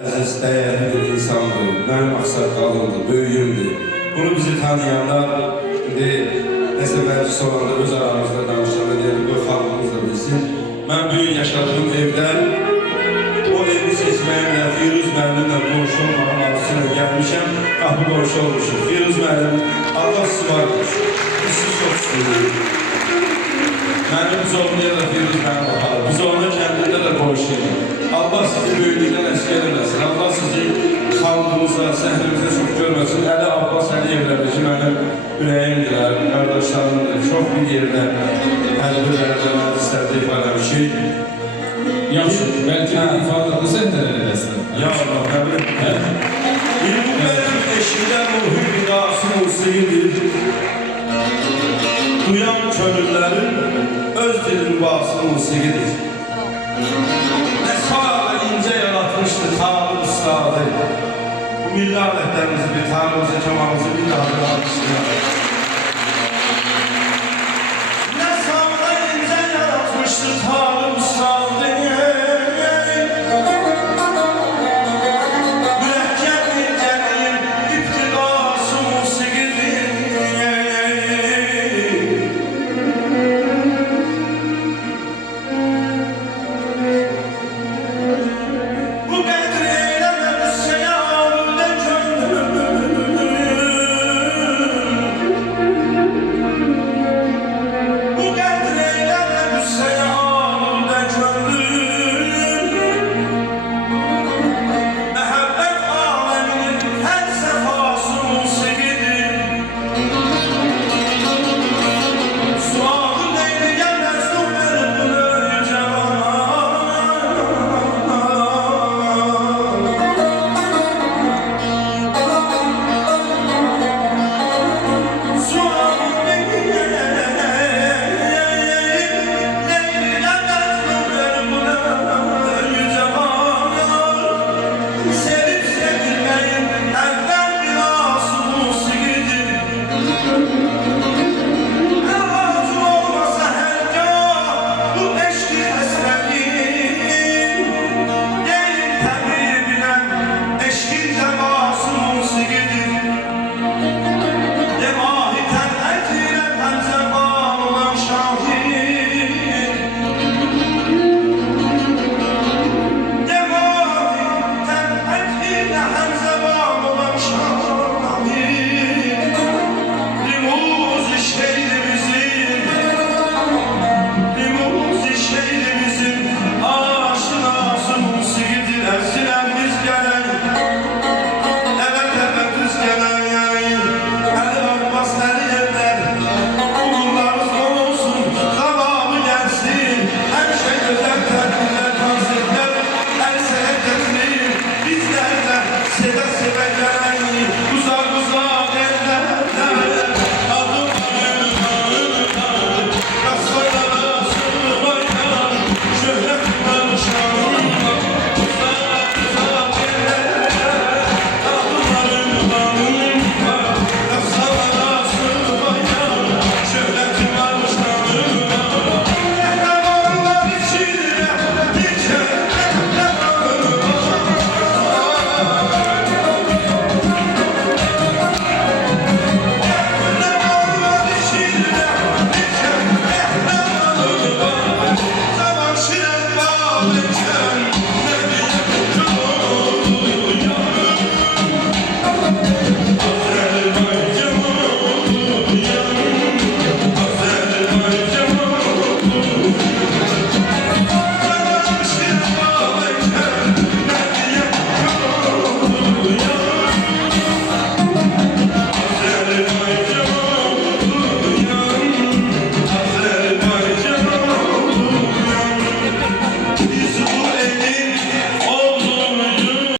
Aziz, dəyərli bir insandır, mənim axsaqqalımdır, böyüyümdür. Bunu bizi tanıyanlar, nəsə məclis olanda öz aramızda danışanda deyəlim, qoy xalqımız da bilsin. Mən bugün yaşadığım evdən, o evi seçməyimlə, Firuz müəllimlə qonşu olmağın arzusuyla gəlmişəm, qapı qonşu olmuşum. Firuz müəllim, Allah sizi vardır, sizi çox istəyir. Mənim zorluya da Firuz mənim baxalım, biz ona kəndində də qonşuyum. Allah sizi böyüklüğündən əşk eləməsin, Allah sizi xalqımıza, səhnəmizə çox görməsin. Əli Abbas Əliyevlərdir ki, mənim ürəyimdirlər, qardaşlarımdır, çox bir yerdə əlbirlərdə məclislərdə ifadə etmişik. Yaxşı, bəlkə ifadədə sən də eləsin. Ya Allah, nə bilim. İlmlər eşidən ruhu qidası musiqidir. Duyan könüllərin öz dilrübası musiqidir. İnce yaratmıştı Tanrı ustadı. Bu milli aletlerimizi bir Tanrımızı, kemalımızı bir daha almıştı.